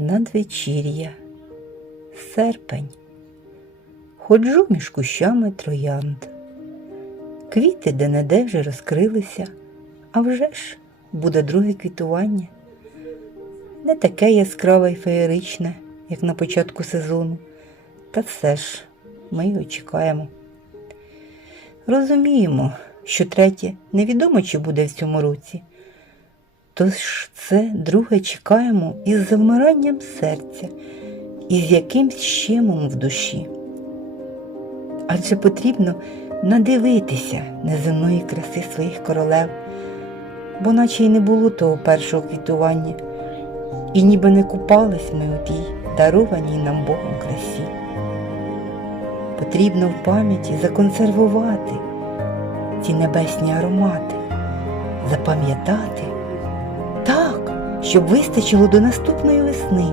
Надвечір'я, серпень. Ходжу між кущами троянд. Квіти де-не-де вже розкрилися, а вже ж буде друге квітування. Не таке яскраве й феєричне, як на початку сезону, та все ж ми його чекаємо. Розуміємо, що третє невідомо, чи буде в цьому році. Тож це друге чекаємо із завмиранням серця і з якимсь щемом в душі. Адже потрібно надивитися неземної краси своїх королев, бо наче й не було того першого квітування, і ніби не купались ми у тій дарованій нам Богом красі. Потрібно в пам'яті законсервувати ці небесні аромати, запам'ятати щоб вистачило до наступної весни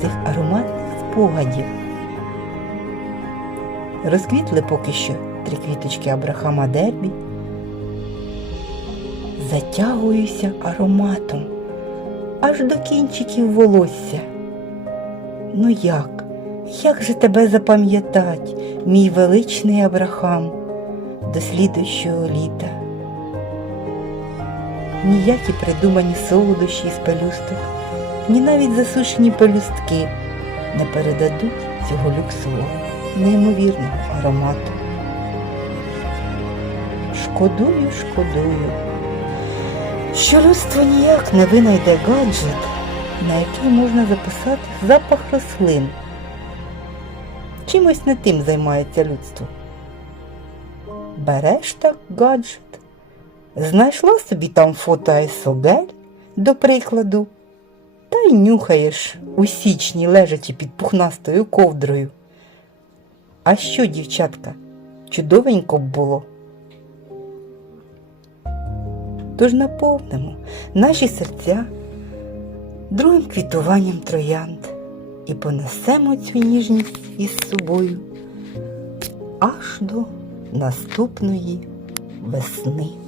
цих ароматних спогадів. Розквітли поки що три квіточки Абрахама Дербі. Затягуюся ароматом аж до кінчиків волосся. Ну як? Як же тебе запам'ятать, мій величний Абрахам, до слідуючого літа? Ніякі придумані солодощі з пелюсток, ні навіть засушені пелюстки не передадуть цього люксового, неймовірного аромату. Шкодую, шкодую, що людство ніяк не винайде гаджет, на який можна записати запах рослин. Чимось не тим займається людство. Береш так гаджет, знайшла собі там фото Айсогель, до прикладу, та й нюхаєш у січні, лежачи під пухнастою ковдрою. А що, дівчатка, чудовенько б було. Тож наповнимо наші серця другим квітуванням троянд і понесемо цю ніжність із собою аж до наступної весни.